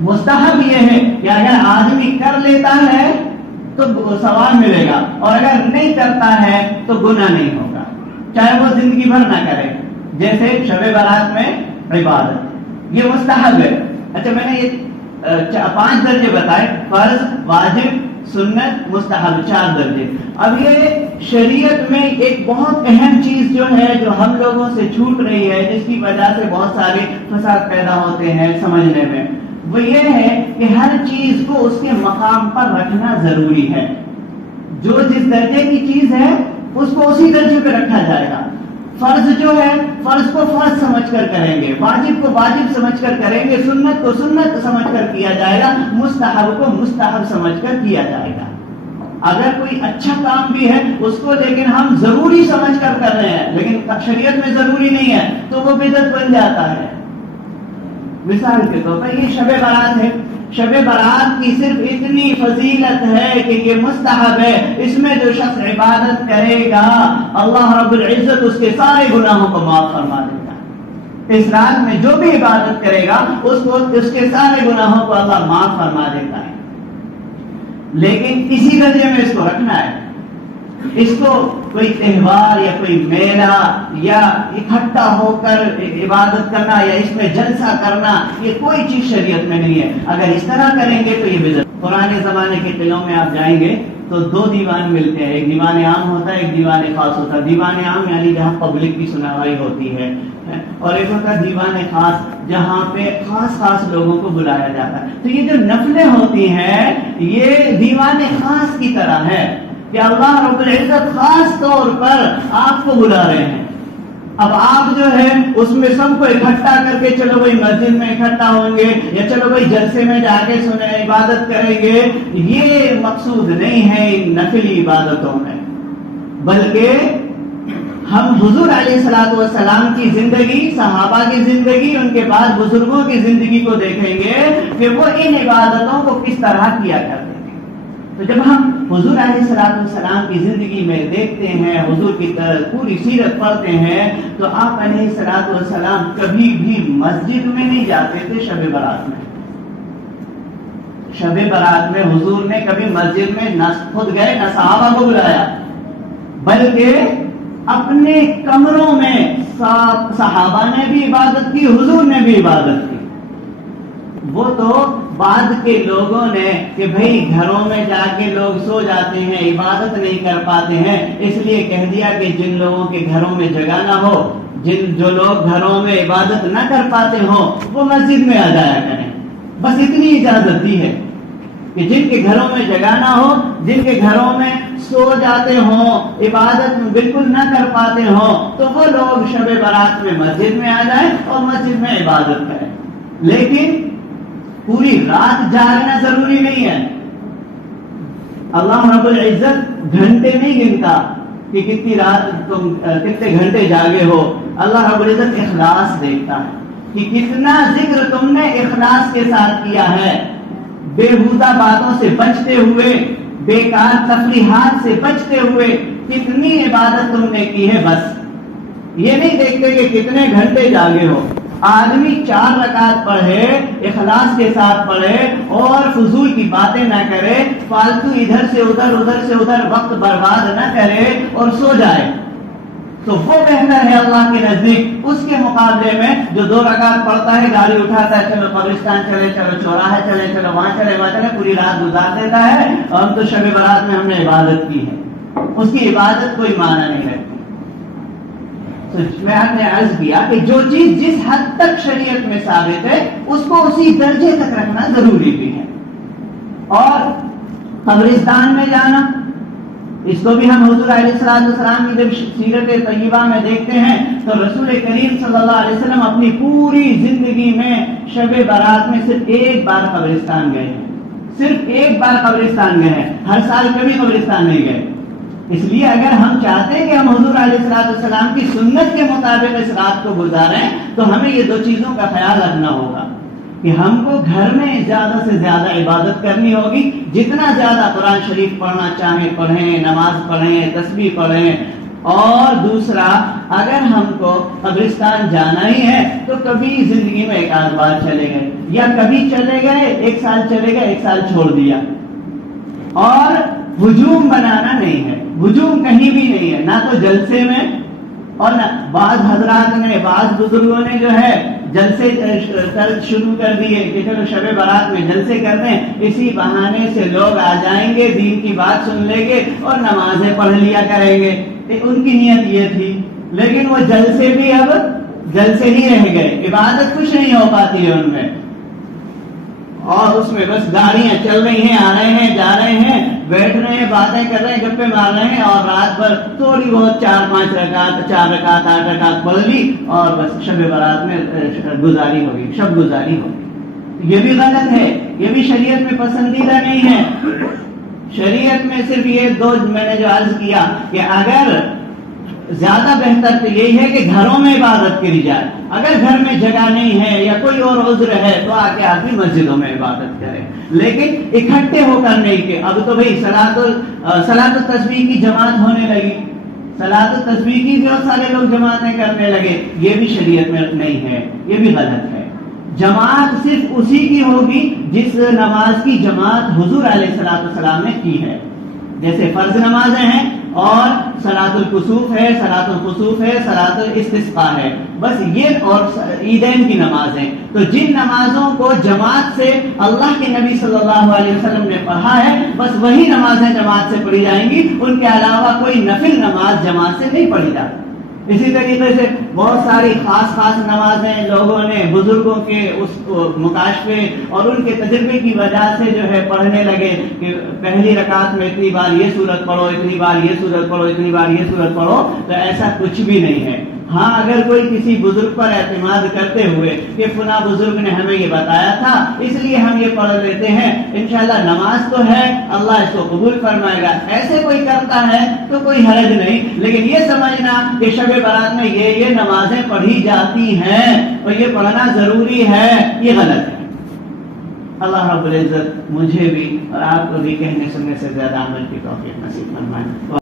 مستحب یہ ہے کہ اگر آدمی کر لیتا ہے تو ثواب ملے گا، اور اگر نہیں کرتا ہے تو گناہ نہیں ہوگا، چاہے وہ زندگی بھر نہ کرے. جیسے شب برات میں عبادت یہ مستحب ہے. اچھا میں نے یہ 5 درجے بتائے، فرض، واجب، سنت، مستحب، 4 درجے. اب یہ شریعت میں ایک بہت اہم چیز جو ہے جو ہم لوگوں سے چھوٹ رہی ہے، جس کی وجہ سے بہت سارے فساد پیدا ہوتے ہیں سمجھنے میں، وہ یہ ہے کہ ہر چیز کو اس کے مقام پر رکھنا ضروری ہے. جو جس درجے کی چیز ہے اس کو اسی درجے پہ رکھا جائے گا. فرض جو ہے فرض کو فرض سمجھ کر کریں گے، واجب کو واجب سمجھ کر کریں گے، سنت کو سنت سمجھ کر کیا جائے گا، مستحب کو مستحب سمجھ کر کیا جائے گا. اگر کوئی اچھا کام بھی ہے اس کو لیکن ہم ضروری سمجھ کر کر رہے ہیں لیکن شریعت میں ضروری نہیں ہے تو وہ بدعت بن جاتا ہے. مثال کے طور پر یہ شب برات ہے، شب برات کی صرف اتنی فضیلت ہے کہ یہ مستحب ہے، اس میں جو شخص عبادت کرے گا اللہ رب العزت اس کے سارے گناہوں کو معاف فرما دے گا. اس رات میں جو بھی عبادت کرے گا اس کے سارے گناہوں کو اللہ معاف فرما دیتا ہے. لیکن اسی درجے میں اس کو رکھنا ہے. اس کو کوئی تہوار یا کوئی میلہ یا اکٹھا ہو کر عبادت کرنا یا اس میں جلسہ کرنا یہ کوئی چیز شریعت میں نہیں ہے. اگر اس طرح کریں گے تو یہ بدعت. پرانے زمانے کے قلعوں میں آپ جائیں گے تو 2 دیوان ملتے ہیں، ایک دیوان عام ہوتا ہے، ایک دیوان خاص ہوتا ہے. دیوان عام یعنی جہاں پبلک کی سنوائی ہوتی ہے، اور ایک ہوتا ہے دیوان خاص جہاں پہ خاص لوگوں کو بلایا جاتا ہے. تو یہ جو نفلیں ہوتی ہیں یہ دیوان خاص کی طرح ہے کہ اللہ رب العزت خاص طور پر آپ کو بلا رہے ہیں. اب آپ جو ہے اس میں سب کو اکٹھا کر کے چلو بھائی مسجد میں اکٹھا ہوں گے یا چلو بھائی جلسے میں جا کے سنیں عبادت کریں گے، یہ مقصود نہیں ہے ان نفلی عبادتوں میں. بلکہ ہم حضور علیہ الصلوۃ والسلام کی زندگی، صحابہ کی زندگی، ان کے بعد بزرگوں کی زندگی کو دیکھیں گے کہ وہ ان عبادتوں کو کس طرح کیا کرتے ہیں. تو جب ہم حضور علیہ الصلوۃ والسلام کی زندگی میں دیکھتے ہیں، حضور کی پوری سیرت پڑھتے ہیں، تو آپ علیہ الصلوۃ والسلام کبھی بھی مسجد میں نہیں جاتے تھے. شب برات میں، شب برات میں حضور نے کبھی مسجد میں نہ خود گئے نہ صحابہ کو بلایا، بلکہ اپنے کمروں میں صحابہ نے بھی عبادت کی، حضور نے بھی عبادت کی. وہ تو بعد کے لوگوں نے کہ بھئی گھروں میں جا کے لوگ سو جاتے ہیں، عبادت نہیں کر پاتے ہیں، اس لیے کہہ دیا کہ جن لوگوں کے گھروں میں جگہ نہ ہو، جو لوگ گھروں میں عبادت نہ کر پاتے ہوں وہ مسجد میں آ جایا کریں. بس اتنی اجازت دی ہے کہ جن کے گھروں میں جگہ نہ ہو، جن کے گھروں میں سو جاتے ہوں، عبادت بالکل نہ کر پاتے ہوں، تو وہ لوگ شب برات میں مسجد میں آ جائیں اور مسجد میں عبادت کریں. لیکن پوری رات جاگنا ضروری نہیں ہے. اللہ رب العزت گھنٹے نہیں گنتا کہ کتنی رات تم کتنے گھنٹے جاگے ہو. اللہ رب العزت اخلاص دیکھتا ہے کہ کتنا ذکر تم نے اخلاص کے ساتھ کیا ہے، بےہودہ باتوں سے بچتے ہوئے، بیکار تفریحات سے بچتے ہوئے کتنی عبادت تم نے کی ہے. بس یہ نہیں دیکھتے کہ کتنے گھنٹے جاگے ہو. آدمی 4 رکعت پڑھے، اخلاص کے ساتھ پڑھے اور فضول کی باتیں نہ کرے، فالتو ادھر سے ادھر وقت برباد نہ کرے اور سو جائے، تو وہ بہتر ہے اللہ کے نزدیک اس کے مقابلے میں جو 2 رکعت پڑھتا ہے، گاڑی اٹھاتا ہے، چلو قبرستان چلے، چلو چوراہے چلے، چلو وہاں چلے، پوری رات گزار دیتا ہے اور ہم تو شب برات میں ہم نے عبادت کی ہے. اس کی عبادت کوئی معنی نہیں رکھتی. میں نے عرض کیا کہ جو چیز جس حد تک شریعت میں ثابت ہے اس کو اسی درجے تک رکھنا ضروری بھی ہے. اور قبرستان میں جانا، اس کو بھی ہم حضور علیہ السلام کی جب سیرت طیبہ میں دیکھتے ہیں تو رسول کریم صلی اللہ علیہ وسلم اپنی پوری زندگی میں شب برات میں صرف 1 بار قبرستان گئے ہیں. صرف 1 بار قبرستان گئے ہیں، ہر سال کبھی قبرستان نہیں گئے. اس لیے اگر ہم چاہتے ہیں کہ ہم حضور علیہ السلام کی سنت کے مطابق اس رات کو گزاریں تو ہمیں یہ 2 چیزوں کا خیال رکھنا ہوگا کہ ہم کو گھر میں زیادہ سے زیادہ عبادت کرنی ہوگی، جتنا زیادہ قرآن شریف پڑھنا چاہیں پڑھیں، نماز پڑھیں، تسبیح پڑھیں. اور دوسرا، اگر ہم کو قبرستان جانا ہی ہے تو کبھی زندگی میں 1 آدھ بار چلے گئے. یا کبھی چلے گئے 1 سال چلے گئے 1 سال چھوڑ دیا. اور ہجوم بنانا نہیں ہے، ہجوم کہیں بھی نہیں ہے، نہ تو جلسے میں، اور نہ بعض حضرات نے، بعض بزرگوں نے جو ہے جلسے شروع کر دیے کہ چلو شب برات میں جلسے کر دیں، اسی بہانے سے لوگ آ جائیں گے، دین کی بات سن لیں گے اور نمازیں پڑھ لیا کریں گے. ان کی نیت یہ تھی، لیکن وہ جلسے بھی اب جلسے ہی رہ گئے، عبادت کچھ نہیں ہو پاتی ہے ان میں، اور اس میں بس گاڑیاں چل رہی ہیں، آ رہے ہیں جا رہے ہیں، بیٹھ رہے ہیں، باتیں کر رہے ہیں، گپے مار رہے ہیں، اور رات بھر تھوڑی بہت 4-5 رکعت 4 رکعت 8 رکعت پڑھ لی اور بس شب برات میں گزاری ہوگی، شب گزاری ہوگی. یہ بھی غلط ہے، یہ بھی شریعت میں پسندیدہ نہیں ہے. شریعت میں صرف یہ 2 میں نے جو عرض کیا کہ اگر زیادہ بہتر تو یہی ہے کہ گھروں میں عبادت کری جائے، اگر گھر میں جگہ نہیں ہے یا کوئی اور عذر ہے تو آ کے آدمی مسجدوں میں عبادت کرے، لیکن اکٹھے ہو کر نہیں. کہ اب تو بھائی صلاۃ التسبیح کی جماعت ہونے لگی، صلاۃ التسبیح کی بہت سارے لوگ جماعتیں کرنے لگے، یہ بھی شریعت میں نہیں ہے، یہ بھی غلط ہے. جماعت صرف اسی کی ہوگی جس نماز کی جماعت حضور علیہ الصلوۃ والسلام نے کی ہے، جیسے فرض نمازیں ہیں اور صلاۃ الکسوف ہے، صلاۃ الخسوف ہے، صلاۃ الاستسقاء ہے، بس یہ، اور عیدین کی نمازیں. تو جن نمازوں کو جماعت سے اللہ کے نبی صلی اللہ علیہ وسلم نے پڑھا ہے، بس وہی نمازیں جماعت سے پڑھی جائیں گی، ان کے علاوہ کوئی نفل نماز جماعت سے نہیں پڑھی جاتی. اسی طریقے سے بہت ساری خاص نمازیں لوگوں نے بزرگوں کے اس مکاشفے اور ان کے تجربے کی وجہ سے جو ہے پڑھنے لگے کہ پہلی رکعت میں اتنی بار یہ سورت پڑھو، اتنی بار یہ سورت پڑھو، اتنی بار یہ سورت پڑھو. تو ایسا کچھ بھی نہیں ہے. ہاں اگر کوئی کسی بزرگ پر اعتماد کرتے ہوئے کہ فلاں بزرگ نے ہمیں یہ بتایا تھا اس لیے ہم یہ پڑھ لیتے ہیں، انشاءاللہ نماز تو ہے، اللہ اس کو قبول فرمائے گا، ایسے کوئی کرتا ہے تو کوئی حرج نہیں. لیکن یہ سمجھنا کہ شب برات میں یہ نمازیں پڑھی جاتی ہیں اور یہ پڑھنا ضروری ہے، یہ غلط ہے. اللہ رب العزت مجھے بھی اور آپ کو بھی کہنے سننے سے زیادہ عمل کی توفیق نصیب فرمائے.